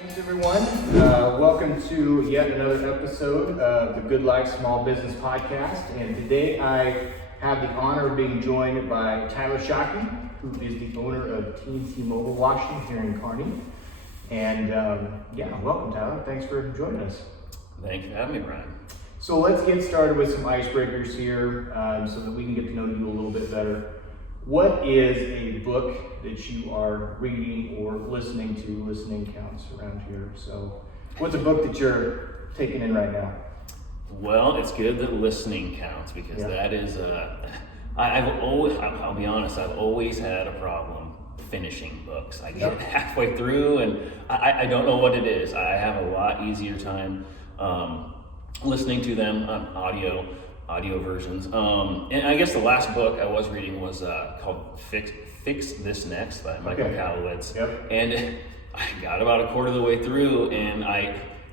Thanks everyone. Welcome to yet another episode of the Good Life Small Business Podcast. And today I have the honor of being joined by Tyler Schake, who is the owner of T&T Mobile Washing here in Kearney. And welcome Tyler. Thanks for joining us. Thank you for having me, Brian. So let's get started with some icebreakers here so that we can get to know you a little bit better. What is a book that you are reading or listening to? Listening counts around here. So what's a book that you're taking in right now? Well, it's good that listening counts because that is, I'll be honest, I've always had a problem finishing books. I get halfway through and I don't know what it is. I have a lot easier time listening to them on audio versions. And I guess the last book I was reading was called Fix This Next by Michael Kalowitz. And I got about a quarter of the way through and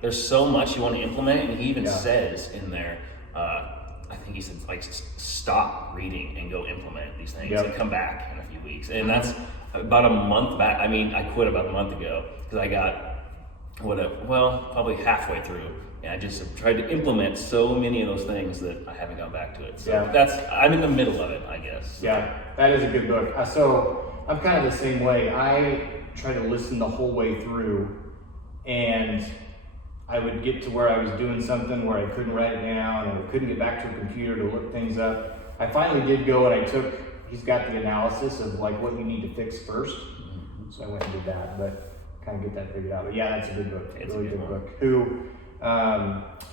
there's so much you want to implement, and he even says in there, I think he said like stop reading and go implement these things and come back in a few weeks. And that's about a month back. I mean, I quit about a month ago because I got probably halfway through. And I just have tried to implement so many of those things that I haven't gone back to it. So I'm in the middle of it, I guess. Yeah, that is a good book. So I'm kind of the same way. I try to listen the whole way through, and I would get to where I was doing something where I couldn't write it down or couldn't get back to a computer to look things up. I finally did go and he's got the analysis of like what you need to fix first. Mm-hmm. So I went and did that, but kind of get that figured out. But yeah, that's a good book. It's really a good book.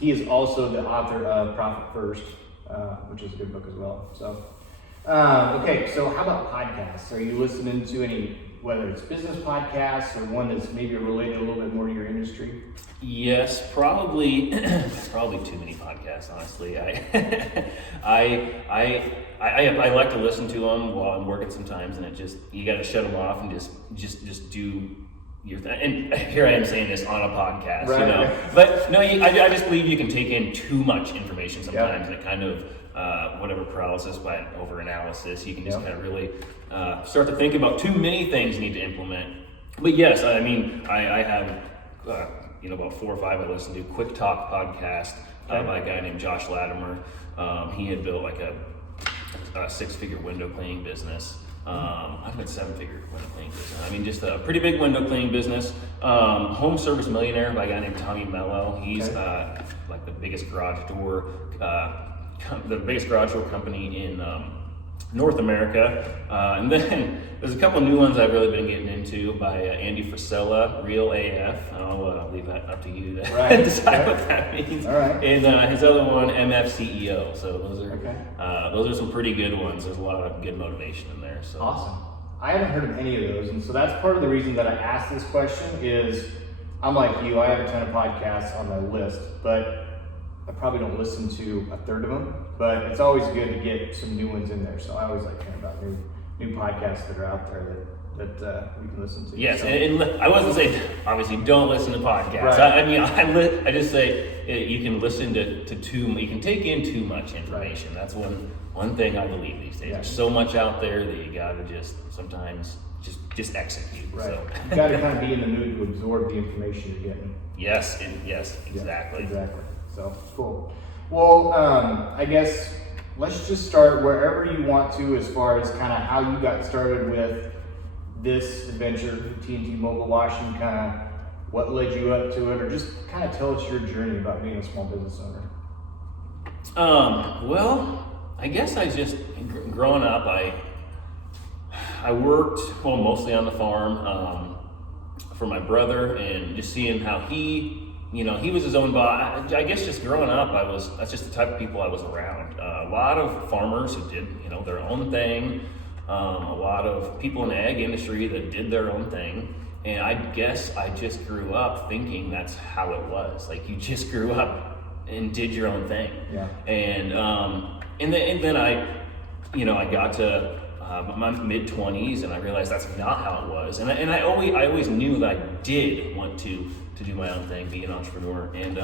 He is also the author of Profit First, which is a good book as well. So, so how about podcasts? Are you listening to any, whether it's business podcasts or one that's maybe related a little bit more to your industry? Yes, probably too many podcasts, honestly. I like to listen to them while I'm working sometimes, and you got to shut them off and just do your thing. And here I am saying this on a podcast, right, you know. But no, I just believe you can take in too much information sometimes, and it kind of whatever paralysis by over analysis. You can just kind of really start to think about too many things you need to implement. But yes, I mean I have about 4 or 5 I listen to. Quick Talk podcast by a guy named Josh Latimer. He had built like a 6-figure window cleaning business. I've had 7-figure window cleaning business. I mean, just a pretty big window cleaning business. Home Service Millionaire by a guy named Tommy Mello. He's like the biggest garage door company in North America. And then there's a couple new ones I've really been getting into by Andy Frisella, Real AF. I'll leave that up to you to decide what that means. All right. And his other one, MF CEO. So those are some pretty good ones. There's a lot of good motivation in there. So awesome. I haven't heard of any of those, and so that's part of the reason that I asked this question is I'm like you, I have a ton of podcasts on my list, but I probably don't listen to a third of them, but it's always good to get some new ones in there. So I always like hearing about new podcasts that are out there that we can listen to. Yes, so. and I wasn't saying, obviously, don't listen to podcasts. Right. I just say you can listen to you can take in too much information. That's one thing I believe these days. There's so much out there that you gotta sometimes execute. Right. So. You gotta kind of be in the mood to absorb the information you're getting. Yes, exactly. Exactly. So cool. Well, I guess let's just start wherever you want to as far as kind of how you got started with this adventure, T&T Mobile Washing, kind of what led you up to it, or just kind of tell us your journey about being a small business owner. Well, I guess growing up, I worked mostly on the farm for my brother, and just seeing how he was his own boss. I guess just growing up, that's just the type of people I was around. A lot of farmers who did, their own thing. A lot of people in the ag industry that did their own thing. And I guess I just grew up thinking that's how it was. Like you just grew up and did your own thing. Yeah. And then I got to my mid-20s and I realized that's not how it was. And I always knew that I did want to do my own thing, be an entrepreneur. And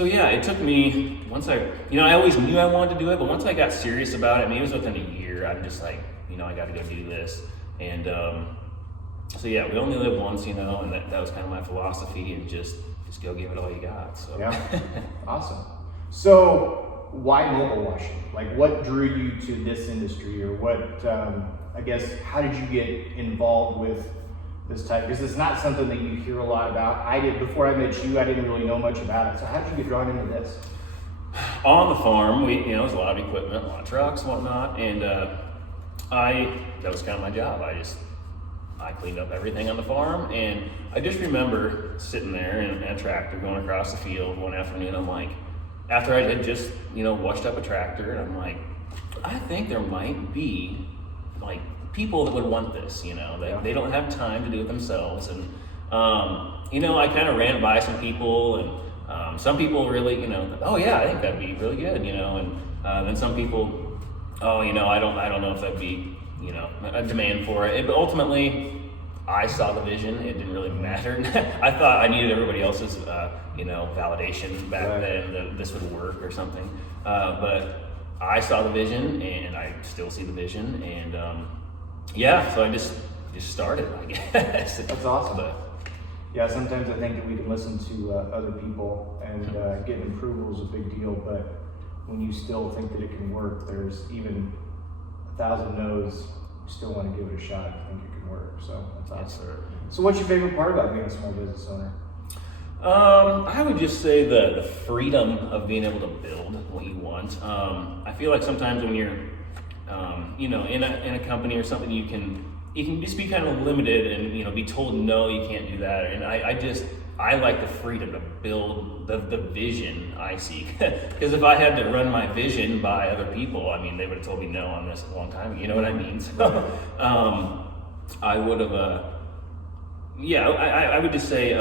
it took me, once I always knew I wanted to do it, but once I got serious about it, it was within a year, I'm just like, I got to go do this. And So yeah, we only live once, and that was kind of my philosophy, and just go give it all you got. So yeah, awesome. So why mobile washing? Like, what drew you to this industry, or what? I guess, how did you get involved with this type? Because it's not something that you hear a lot about. I did before I met you. I didn't really know much about it. So how did you get drawn into this? On the farm, there's a lot of equipment, a lot of trucks, and whatnot, and that was kind of my job. I cleaned up everything on the farm, and I just remember sitting there in a tractor going across the field one afternoon. I'm like, after I had just washed up a tractor, and I'm like, I think there might be like people that would want this. They don't have time to do it themselves, and I kind of ran by some people, and some people really, oh yeah, I think that'd be really good, and then some people, oh, I don't know if that'd be, a demand for it. But ultimately, I saw the vision. It didn't really matter. I thought I needed everybody else's, validation back then that this would work or something. But I saw the vision, and I still see the vision, and so I just started, I guess. That's awesome. Yeah, sometimes I think that we can listen to other people, and getting approval is a big deal, but when you still think that it can work, there's even 1,000 no's, you still want to give it a shot if you think it can work. So that's awesome. Yes, sir. So what's your favorite part about being a small business owner? I would just say the freedom of being able to build what you want. I feel like sometimes when you're, in a company or something, you can just be kind of limited and be told no, you can't do that. And I like the freedom to build the vision I seek. Because if I had to run my vision by other people, they would have told me no on this a long time ago. You know what I mean? So I would have. I would just say.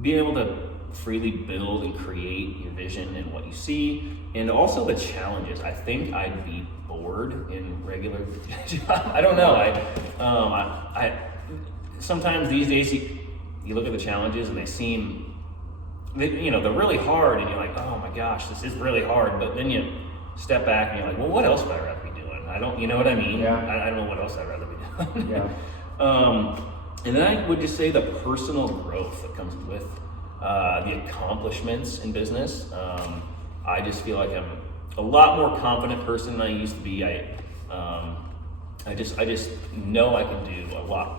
Being able to freely build and create your vision and what you see, and also the challenges. I think I'd be bored in regular job. I don't know. I sometimes these days you look at the challenges and they seem, they're really hard, and you're like, oh my gosh, this is really hard. But then you step back and you're like, well, what else would I rather be doing? I don't, you know what I mean? Yeah. I don't know what else I'd rather be doing. Yeah. And then I would just say the personal growth that comes with the accomplishments in business. I just feel like I'm a lot more confident person than I used to be. I just know I can do a lot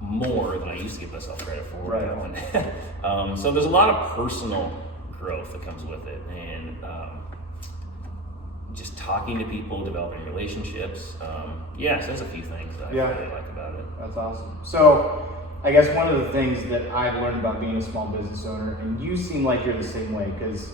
more than I used to give myself credit for. Right. So there's a lot of personal growth that comes with it, and just talking to people, developing relationships. So there's a few things that I really like about it. That's awesome. So I guess one of the things that I've learned about being a small business owner, and you seem like you're the same way, because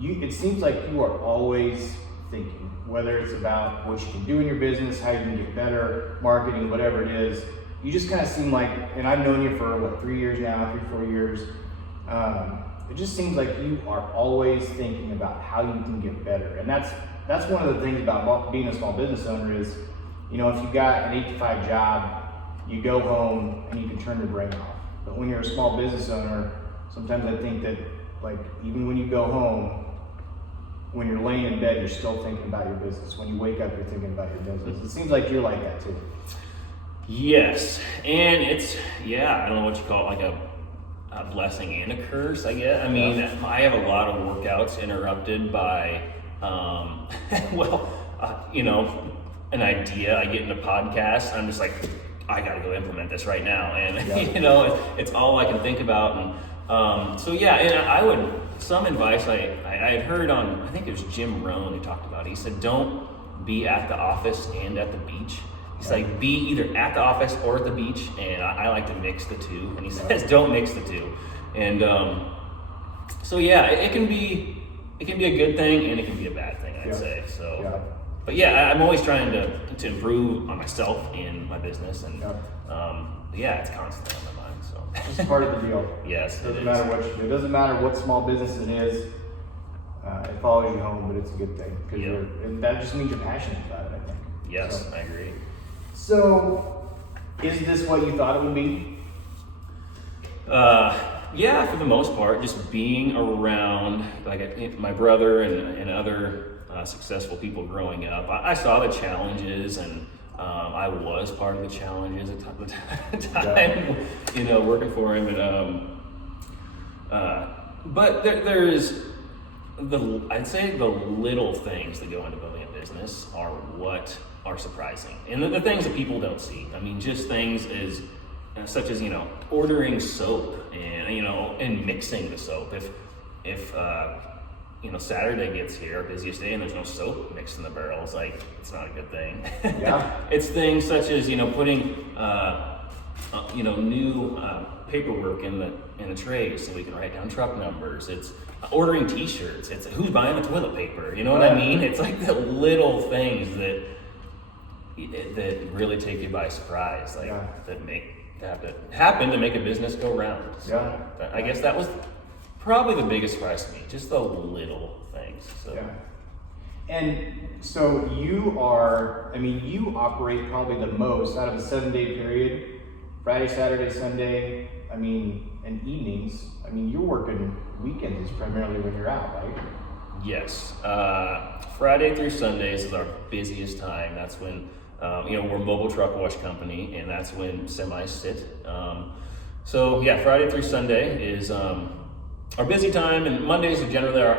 it seems like you are always thinking, whether it's about what you can do in your business, how you can get better, marketing, whatever it is. You just kind of seem like, and I've known you for 3 years now, 4 years. It just seems like you are always thinking about how you can get better. And that's one of the things about being a small business owner is, if you got an 8 to 5 job, you go home and you can turn your brain off. But when you're a small business owner, sometimes I think that, like, even when you go home, when you're laying in bed, you're still thinking about your business. When you wake up, you're thinking about your business. It seems like you're like that too. Yes, and it's, I don't know what you call it, like a blessing and a curse, I guess. I have a lot of workouts interrupted by, an idea. I get into podcasts, I'm just like, I gotta go implement this right now. And, it's all I can think about. And some advice I had heard on, I think it was Jim Rohn who talked about it. He said, don't be at the office and at the beach. He's like, be either at the office or at the beach, and I like to mix the two. And he says, don't mix the two. And it can be a good thing and it can be a bad thing, I'd say. So, but I'm always trying to improve on myself and my business, and it's constantly on my mind. So it's part of the deal. Yes, it doesn't matter what you do. It doesn't matter what small business it is. It follows you home, but it's a good thing because and that just means you're passionate about it, I think. Yes, I agree. So, is this what you thought it would be? For the most part, just being around my brother and other successful people growing up. I saw the challenges, and I was part of the challenges at the time, working for him. But there's I'd say the little things that go into building a business are what are surprising, and the things that people don't see. I mean, just things such as ordering soap and mixing the soap. If Saturday gets here, our busiest day, and there's no soap mixed in the barrels, it's not a good thing. Yeah. It's things such as putting new paperwork in the trays so we can write down truck numbers. It's ordering T-shirts. It's who's buying the toilet paper. You know what I mean? It's like the little things that really take you by surprise, that happen to make a business go round. So I guess that was probably the biggest surprise to me, just the little things. So. Yeah. And so you operate probably the most out of a 7-day period, Friday, Saturday, Sunday, and evenings. You're working weekends primarily when you're out, right? Yes. Friday through Sundays is our busiest time. That's when, we're a mobile truck wash company, and that's when semis sit. Friday through Sunday is our busy time, and Mondays are generally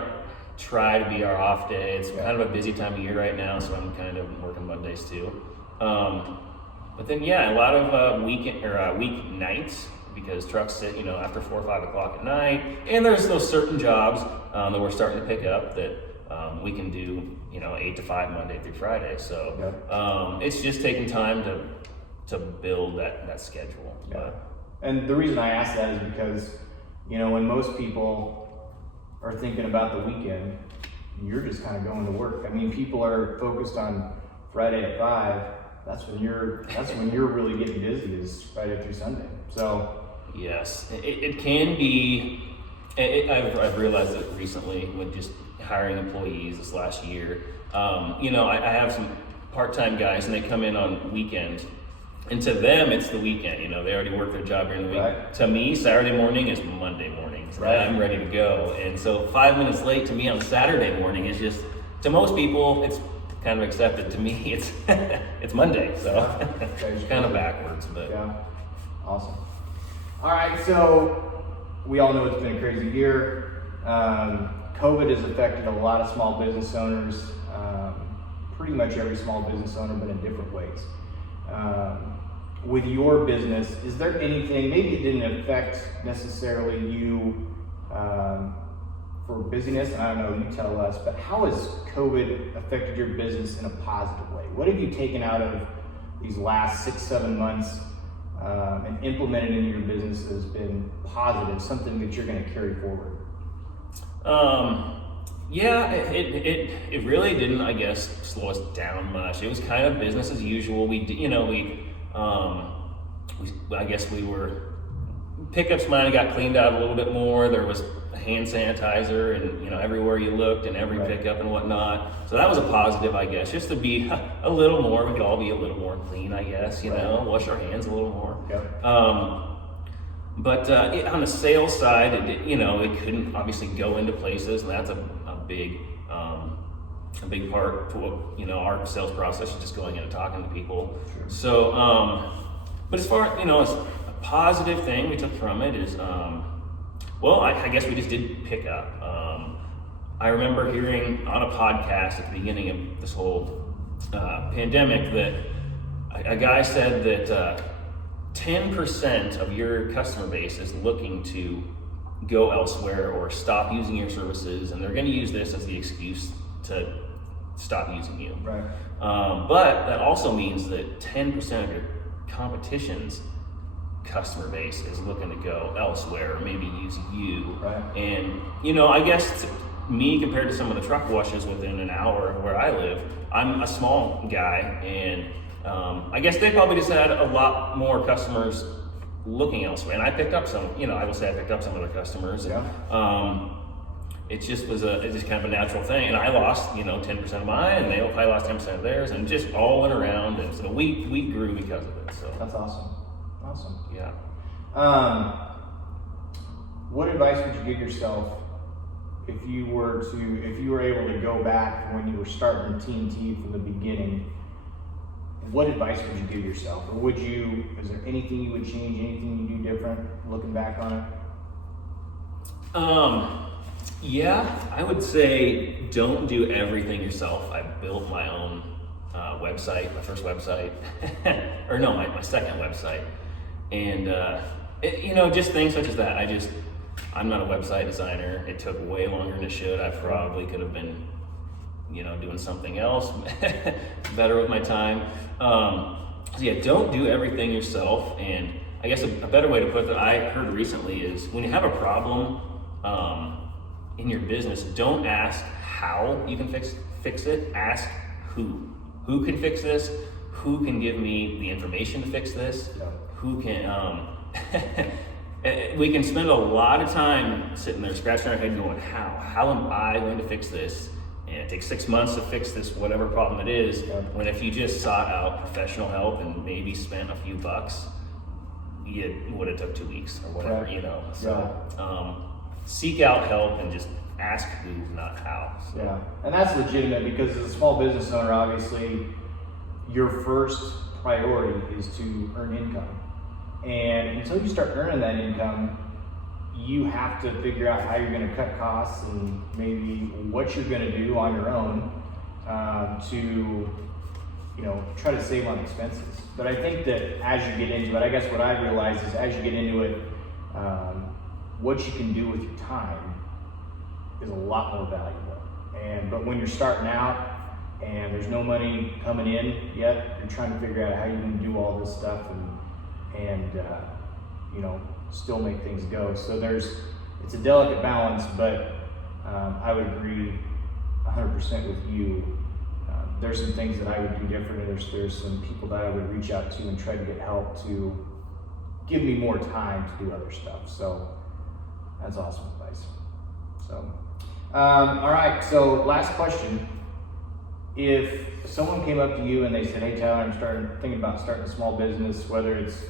try to be our off day. It's kind of a busy time of year right now, so I'm kind of working Mondays too. But then, a lot of weeknights, because trucks sit, after 4 or 5 o'clock at night, and there's those certain jobs that we're starting to pick up that we can do, 8 to 5 Monday through Friday. So it's just taking time to build that schedule. Yeah. And the reason I ask that is because, when most people are thinking about the weekend, you're just kind of going to work. People are focused on Friday at 5. That's when you're really getting busy, is Friday through Sunday. So yes, it can be. I've realized it recently with just hiring employees this last year. I have some part-time guys, and they come in on weekends, and to them it's the weekend. They already work their job during the week. Right. To me, Saturday morning is Monday morning. Right. I'm ready to go, and so 5 minutes late to me on Saturday morning is just, to most people, it's kind of accepted. To me, it's it's Monday, so it's kind of backwards, but awesome. All right, so we all know it's been a crazy year. COVID has affected a lot of small business owners. Pretty much every small business owner, but in different ways. With your business, is there anything, maybe it didn't affect necessarily you for busyness, and I don't know, you tell us, but how has COVID affected your business in a positive way? What have you taken out of these last 6-7 months and implemented into your business that has been positive, something that you're going to carry forward? It really didn't, I guess, slow us down much. It was kind of business as usual. Pickups might have got cleaned out a little bit more. There was hand sanitizer and everywhere you looked and every pickup and whatnot. So that was a positive, I guess, just to be a little more. We could all be a little more clean, I guess. Wash our hands a little more. But on the sales side, it couldn't obviously go into places, and that's a big part for our sales process is just going in and talking to people. Sure. So, but as far as a positive thing we took from it is, I guess we just did pick up. I remember hearing on a podcast at the beginning of this whole pandemic that a guy said that 10% of your customer base is looking to go elsewhere or stop using your services, and they're going to use this as the excuse to stop using you. Right. But that also means that 10% of your competition's customer base is looking to go elsewhere or maybe use you. Right. And I guess me compared to some of the truck washes within an hour of where I live, I'm a small guy, and I guess they probably just had a lot more customers looking elsewhere. And I picked up some, I will say I picked up some of their customers. And, it just was it's just kind of a natural thing. And I lost, 10% of mine, and they probably lost 10% of theirs, and just all went around. And so we grew because of it. So that's awesome. Awesome. Yeah. What advice would you give yourself if you were able to go back when you were starting T&T from the beginning? what advice would you give yourself? Or is there anything you would change, anything you do different looking back on it? Yeah, I would say don't do everything yourself. I built my own website, my first website, or no, my second website. And, just things such as that. I'm not a website designer. It took way longer than it should. I probably could have been, doing something else better with my time. So yeah, don't do everything yourself. And I guess a better way to put it that I heard recently is when you have a problem in your business, don't ask how you can fix it. Ask who. Who can fix this? Who can give me the information to fix this? Who can, we can spend a lot of time sitting there scratching our head going, how am I going to fix this? And it takes 6 months to fix this, whatever problem it is. When if you just sought out professional help and maybe spent a few bucks, it would have took 2 weeks or whatever, So seek out help and just ask who, not how. So. Yeah, and that's legitimate because as a small business owner, obviously, your first priority is to earn income. And until you start earning that income, you have to figure out how you're going to cut costs and maybe what you're going to do on your own to, try to save on expenses. But I think that as you get into it, I guess what I realized is as you get into it, what you can do with your time is a lot more valuable. But when you're starting out and there's no money coming in yet, you're trying to figure out how you're going to do all this stuff and still make things go. So it's a delicate balance, but I would agree 100% with you. There's some things that I would do different. There's some people that I would reach out to and try to get help to give me more time to do other stuff. So that's awesome advice. So, all right. So last question. If someone came up to you and they said, "Hey Tyler, I'm thinking about starting a small business," whether it's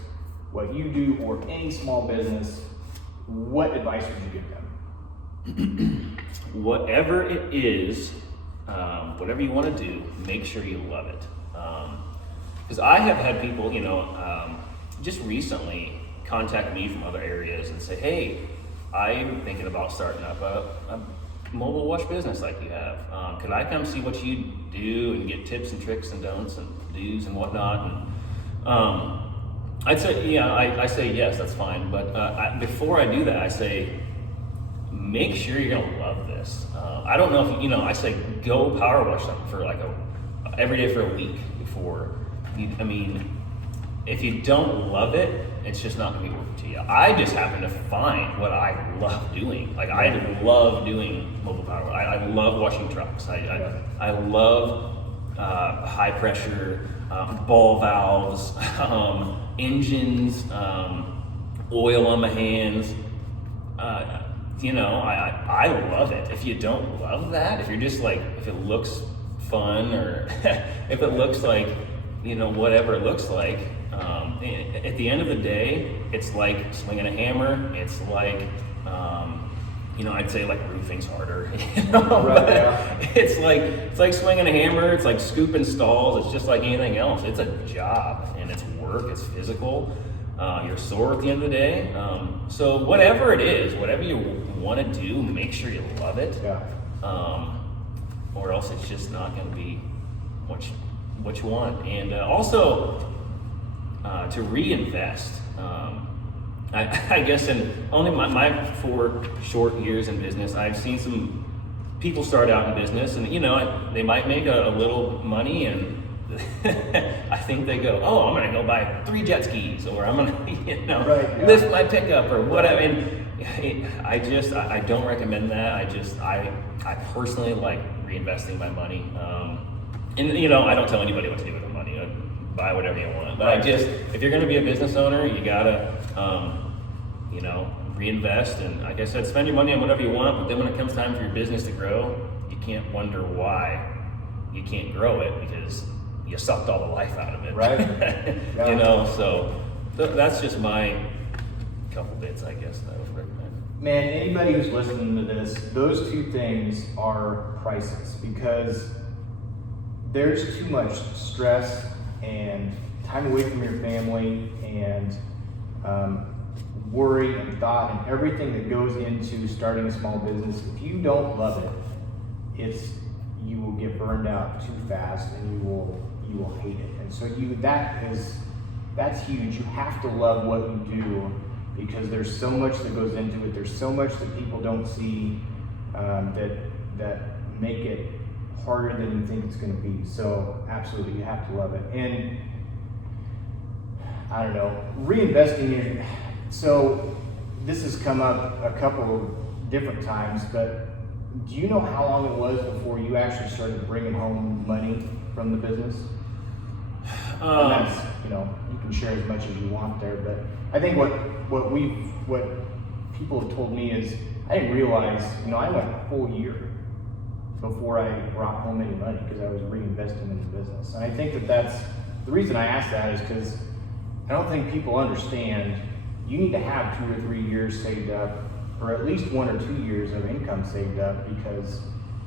what you do or any small business, what advice would you give them? Whatever it is, whatever you want to do, make sure you love it. Because I have had people, just recently contact me from other areas and say, "Hey, I'm thinking about starting up a mobile wash business like you have. Could I come see what you do and get tips and tricks and don'ts and do's and whatnot?" And I'd say, yeah, I say yes, that's fine. But before I do that, I say, make sure you're gonna love this. I don't know if I say go power wash something for every day for a week before. If you don't love it, it's just not gonna be worth it to you. I just happen to find what I love doing. I love doing mobile power. I love washing trucks. I love high pressure ball valves, engines, oil on my hands. I love it. If you don't love that, if you're just if it looks fun or if it looks like, whatever it looks like, at the end of the day, it's like swinging a hammer. It's like, I'd say roofing's harder. Right, yeah. It's like swinging a hammer. It's like scooping stalls. It's just like anything else. It's a job and it's work. It's physical. You're sore at the end of the day. So whatever it is, whatever you want to do, make sure you love it. Yeah. Or else it's just not going to be what you want. And also to reinvest. I guess in only my 4 short years in business, I've seen some people start out in business and they might make a little money and I think they go, "Oh, I'm gonna go buy 3 jet skis," or "I'm gonna lift my pickup," or whatever. And I don't recommend that. I personally like reinvesting my money. And I don't tell anybody what to do with the money. Buy whatever you want. But if you're gonna be a business owner, you gotta reinvest, and like I said, spend your money on whatever you want, but then when it comes time for your business to grow, you can't wonder why you can't grow it because you sucked all the life out of it. Right. Yeah. So that's just my couple bits, I guess, that I would recommend. Man, anybody who's listening to this, those 2 things are priceless because there's too much stress and time away from your family and worry and thought and everything that goes into starting a small business, if you don't love it, you will get burned out too fast and you will hate it. And so that's huge. You have to love what you do because there's so much that goes into it. There's so much that people don't see that make it harder than you think it's going to be. So absolutely, you have to love it. And I don't know, reinvesting in. So this has come up a couple of different times, but do you know how long it was before you actually started bringing home money from the business? And that's, you can share as much as you want there, but I think what people have told me is I didn't realize, I went a whole year before I brought home any money because I was reinvesting in the business. And I think that's the reason I ask that is because I don't think people understand you need to have 2 or 3 years saved up, or at least 1 or 2 years of income saved up, because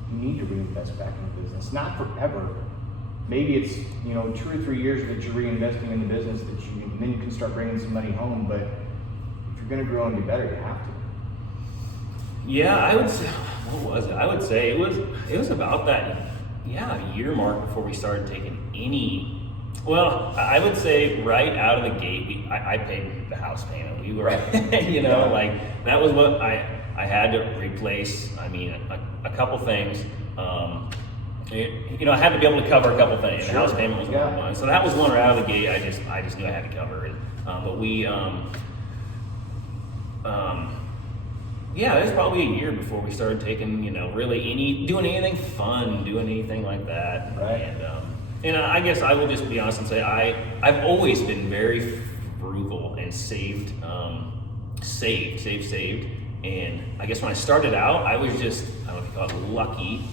you need to reinvest back in the business. Not forever. Maybe it's 2 or 3 years that you're reinvesting in the business and then you can start bringing some money home. But if you're going to grow and be better, you have to. Yeah, I would say. What was it? I would say it was about that year mark before we started taking any. Well, I would say right out of the gate, I paid the house payment. We were, like that was what I had to replace. I mean, a couple things. I had to be able to cover a couple things. Sure. The house payment was one, so that was one right out of the gate. I just knew I had to cover it. But we, it was probably a year before we started taking, really doing anything fun, doing anything like that. Right. And I guess I will just be honest and say I've always been very frugal and saved. And I guess when I started out, I was just, I don't know if you call it lucky,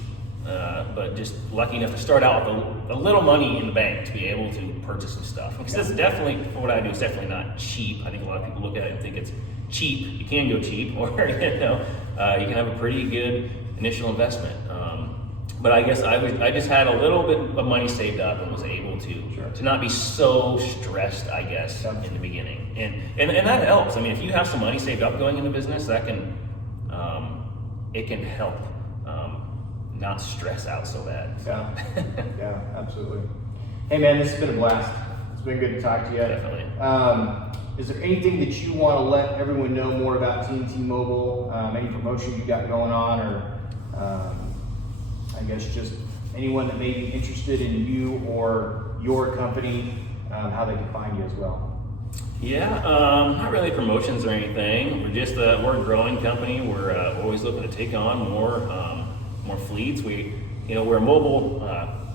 but just lucky enough to start out with a little money in the bank to be able to purchase some stuff. Because that's definitely, for what I do, it's definitely not cheap. I think a lot of people look at it and think it's cheap. You can go cheap, or you can have a pretty good initial investment. But I guess I just had a little bit of money saved up and was able to not be so stressed, I guess, in the beginning. And that helps. I mean, if you have some money saved up going into business, that can it can help not stress out so bad. Yeah, absolutely. Hey man, this has been a blast. It's been good to talk to you. Definitely. Is there anything that you want to let everyone know more about T&T Mobile? Any promotion you got going on, or I guess just anyone that may be interested in you or your company, how they can find you as well? Yeah, not really promotions or anything. We're a growing company. We're always looking to take on more fleets. We're a mobile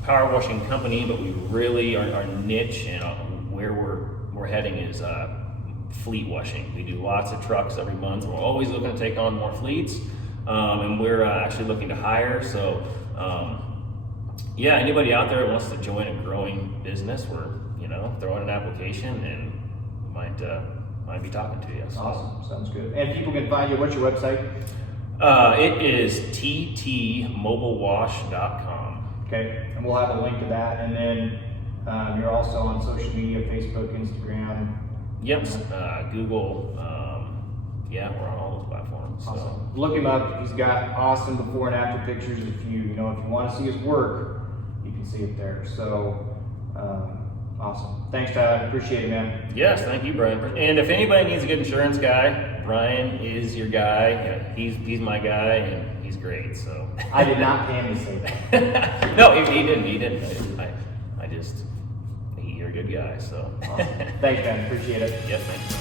power washing company, but we really our niche and where we're heading is fleet washing. We do lots of trucks every month. We're always looking to take on more fleets, and we're actually looking to hire. So, anybody out there that wants to join a growing business, we're throwing an application and might be talking to you. So. Awesome, sounds good. And people can find you. What's your website? It is ttmobilewash.com. Okay, and we'll have a link to that. And then you're also on social media: Facebook, Instagram. Yep. Google. We're on all those platforms. Awesome. So. Look him up. He's got awesome before and after pictures. If you want to see his work, you can see it there. So awesome. Thanks, Tyler. Appreciate it, man. Yes, thank you, Brian. And if anybody needs a good insurance guy, Brian is your guy. He's my guy, and he's great. So I did not pay him to say that. No, he didn't. You're a good guy. So awesome. Thanks, man. Appreciate it. Yes, thank you.